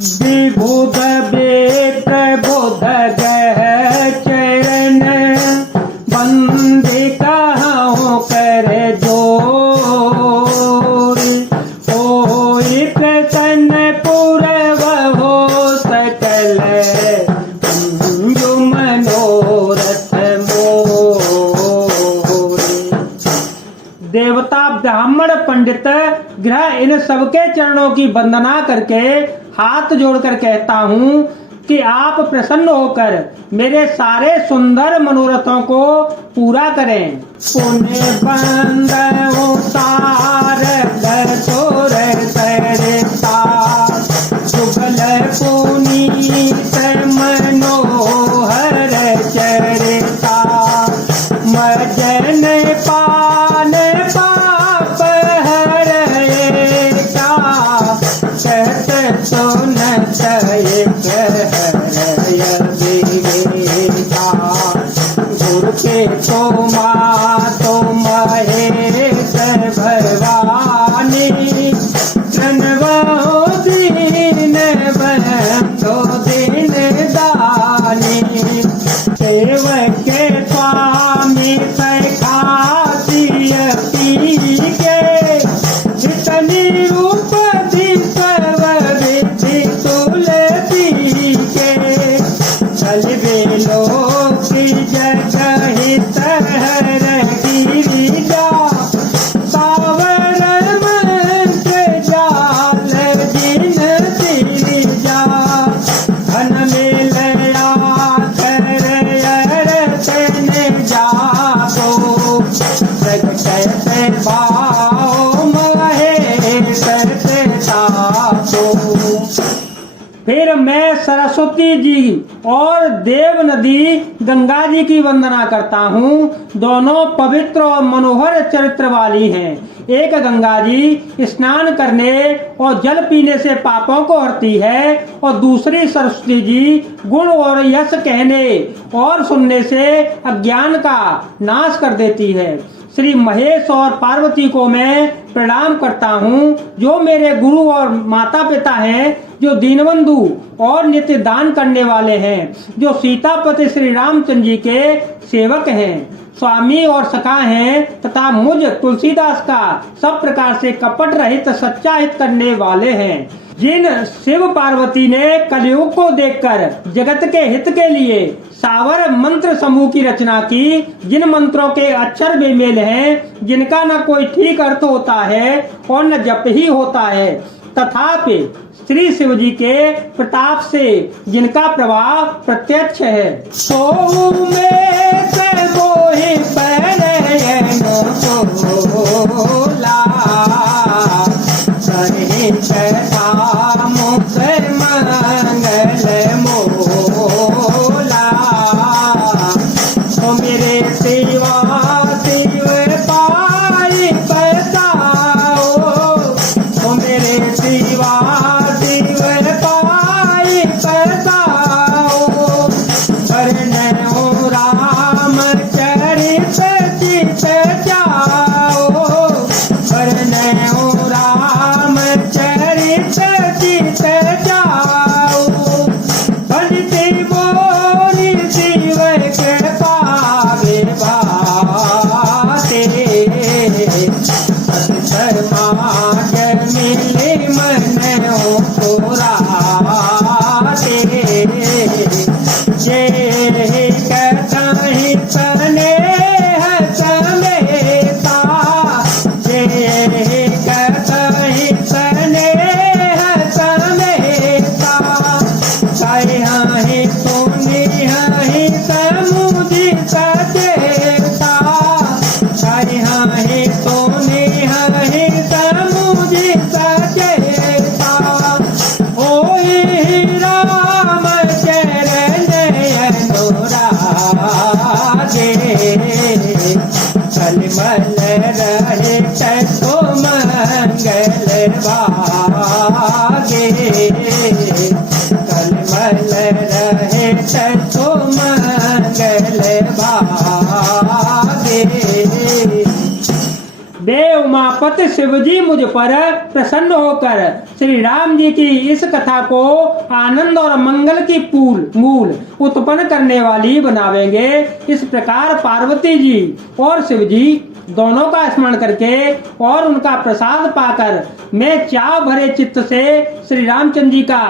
विभुद वेद बुध गह चरण बंदे कहाँ कर जोर। कोई प्रसन्न पूर्व हो सकल कुंज मनोरथ मोर। देवता ब्राह्मण पंडित ग्रह इन सबके चरणों की वंदना करके हाथ जोड़कर कहता हूँ कि आप प्रसन्न होकर मेरे सारे सुंदर मनोरथों को पूरा करें। पुण्य बंद उतार तोर सरता जुगल पुनीत मनोहर चरिता। मजन पान पाप हरेगा कहत सुन गुरु के तो मातो महेश भवानी प्रणवो दीन बंधो दीन दानी। सेवक के स्वामी सखासिय पी के जितनी रूप तुलसी के चलवे लोक जगह हर गिरिजा। सावर मन के जाल जिन तिरिजा धन में लया कर जागो कैसे भाव महेश फिर मैं सरस्वती जी और देव नदी गंगा जी की वंदना करता हूँ। दोनों पवित्र और मनोहर चरित्र वाली हैं। एक गंगा जी स्नान करने और जल पीने से पापों को हरती है और दूसरी सरस्वती जी गुण और यश कहने और सुनने से अज्ञान का नाश कर देती है। श्री महेश और पार्वती को मैं प्रणाम करता हूँ जो मेरे गुरु और माता पिता हैं, जो दीनबंधु और नित्य दान करने वाले हैं, जो सीतापति श्री रामचंद्र जी के सेवक हैं, स्वामी और सखा हैं तथा मुझ तुलसीदास का सब प्रकार से कपट रहित सच्चा हित करने वाले हैं। जिन शिव पार्वती ने कलयुग को देखकर जगत के हित के लिए सावर मंत्र समूह की रचना की, जिन मंत्रों के अक्षर बेमेल हैं, जिनका न कोई ठीक अर्थ होता है और न जप ही होता है, तथापि श्री शिव जी के प्रताप से जिनका प्रभाव प्रत्यक्ष है। सो में से मोहि परयन कोला करे कथा मुख मंगल मोला। तो मेरे सेवा शिव पाई बताओ, तो मेरे सेवा राम चरित उमापति शिव जी मुझ पर प्रसन्न होकर श्री राम जी की इस कथा को आनंद और मंगल की मूल उत्पन्न करने वाली बनावेंगे। इस प्रकार पार्वती जी और शिव जी दोनों का स्मरण करके और उनका प्रसाद पाकर मैं चाव भरे चित्त से श्री रामचंद्र जी का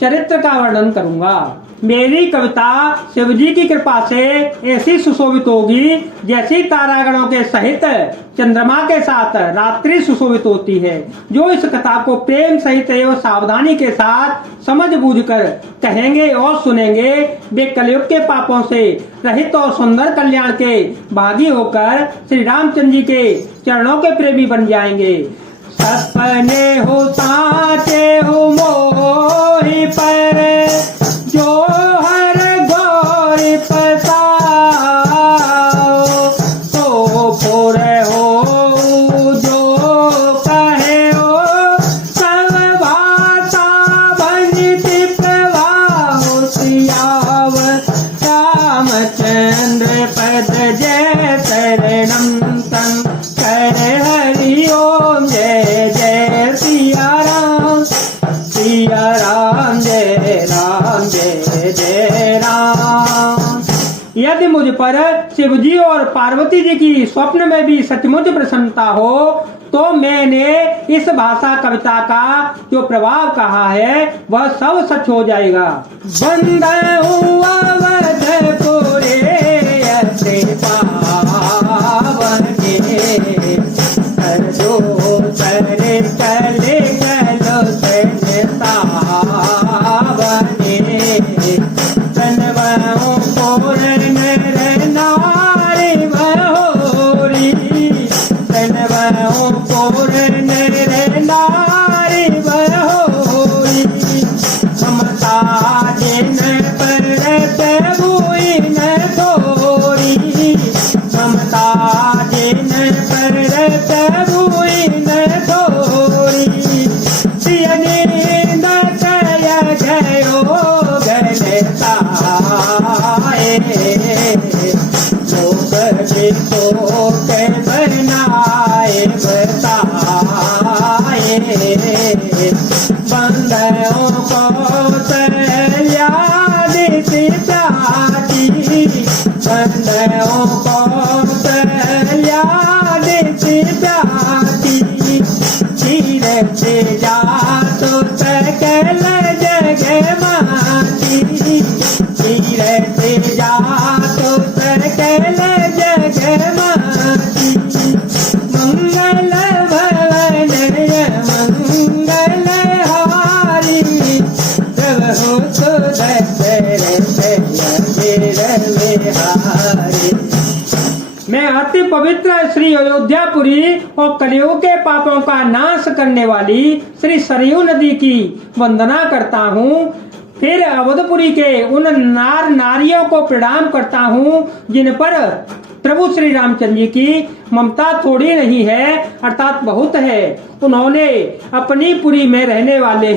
चरित्र का वर्णन करूंगा। मेरी कविता शिव जी की कृपा से ऐसी सुशोभित होगी जैसी तारागणों के सहित चंद्रमा के साथ रात्रि सुशोभित होती है। जो इस कथा को प्रेम सहित एवं सावधानी के साथ समझ बूझकर कहेंगे और सुनेंगे, वे कलयुग के पापों से रहित और सुंदर कल्याण के भागी होकर श्री रामचंद्र जी के चरणों के प्रेमी बन जाएंगे। सपने हो साचे हो मोहि पर जो हर गौर पसाओ, तो पूरे हो जो कहे हो सब भाषा भंजिति प्रवाहो सियाव रामचंद्र पद जय शरणम तं कर हरि ओम जय जय सिया राम जय राम जय जय राम। यदि मुझ पर शिव जी और पार्वती जी की स्वप्न में भी सचमुच प्रसन्नता हो तो मैंने इस भाषा कविता का जो प्रभाव कहा है वह सब सच हो जाएगा। बंद हुआ वधपुरे ऐसे पावन के जो करे कले कलो से सावने तनवाओं पूर्ण नारी बहोरी तनवाओं पूर्ण नारी बहोरी ममता जिन पर बुई न थोरी ममता जिन पर बुई न थोरी सियनी दया जयो गणताए लोक को के बनाए बताए बंदों को तल्या देती प्याती बंदों को तल्या देती प्याती चीरते जा तो सकल जग माती चीरते जा तो सकल जग माती मंगल भवन मंगल हारी प्रभु तो हारी। मैं अति पवित्र श्री अयोध्यापुरी और कलियुग के पापों का नाश करने वाली श्री सरयू नदी की वंदना करता हूँ। फिर अवधपुरी के उन नारियों को प्रणाम करता हूँ जिन पर प्रभु श्री रामचंद्र जी की ममता थोड़ी नहीं है अर्थात बहुत है। उन्होंने अपनी पुरी में रहने वाले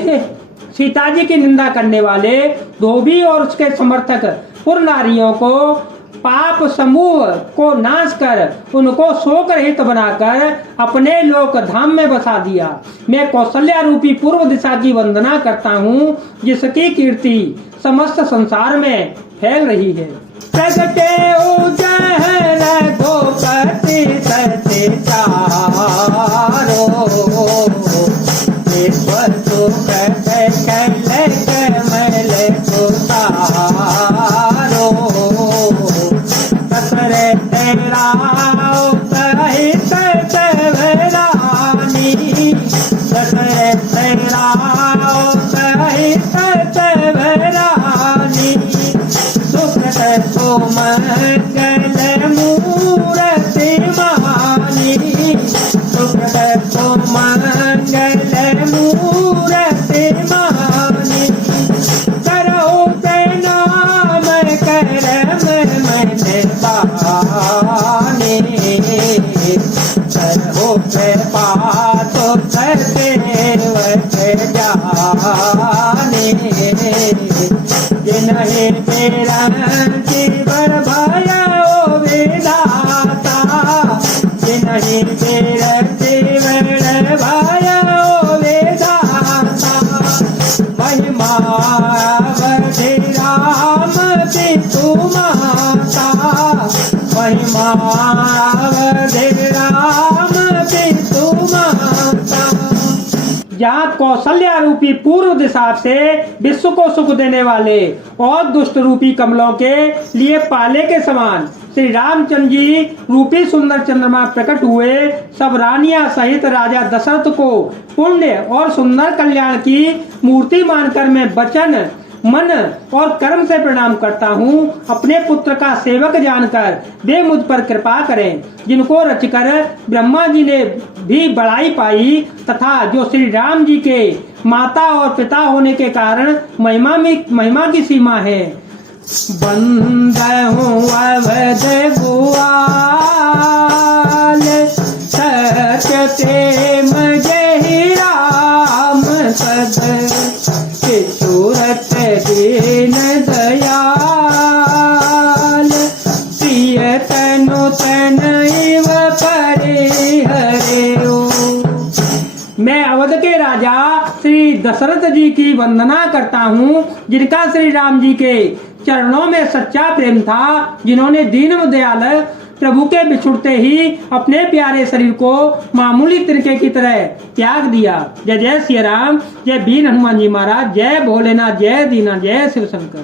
सीता जी की निंदा करने वाले धोबी और उसके समर्थक पुर नारियों को पाप समूह को नाश कर उनको शोक रहित बनाकर अपने लोक धाम में बसा दिया। मैं कौशल्या रूपी पूर्व दिशा की वंदना करता हूँ जिसकी कीर्ति समस्त संसार में फैल रही है। प्रगटे उजहर गोपति सत्य चारो ईश्वर सुख कमल सुतारो कसरे तेरा सहित सेवरानी कसरे तेरा सहित सेवरानी सुखद सुमंगल मूर्ति मानी सुखद सुमंगल मूर्ति मानी करो ते नाम करम मन पानी करो ते पातो सेवक जाने जिन्हें तेरा जीवन भयो विधाता जिन्हें तेरा जीवन माता, महिमा अवधि राम पितु माता। जहाँ कौशल्या रूपी पूर्व दिशा से विश्व को सुख देने वाले और दुष्ट रूपी कमलों के लिए पाले के समान श्री रामचंद्र जी रूपी सुंदर चंद्रमा प्रकट हुए, सब रानियां सहित राजा दशरथ को पुण्य और सुंदर कल्याण की मूर्ति मानकर मैं वचन, मन और कर्म से प्रणाम करता हूँ। अपने पुत्र का सेवक जानकर वे मुझ पर कृपा करें, जिनको रचकर ब्रह्मा जी ने भी बड़ाई पाई तथा जो श्री राम जी के माता और पिता होने के कारण महिमा की सीमा है। बंदहूँ अवध भुआल, सत्य प्रेम जय राम पद, सूरत दीन दयाल, प्रिय तनु तनैव परिहरेउ। मैं अवध के राजा श्री दशरथ जी की वंदना करता हूँ, जिनका श्री राम जी के चरणों में सच्चा प्रेम था, जिन्होंने दीन दयाल प्रभु के बिछुड़ते ही अपने प्यारे शरीर को मामूली तिनके की तरह त्याग दिया। जय जय श्री राम, जय वीर हनुमान जी महाराज, जय भोलेनाथ, जय दीना, जय शिव शंकर।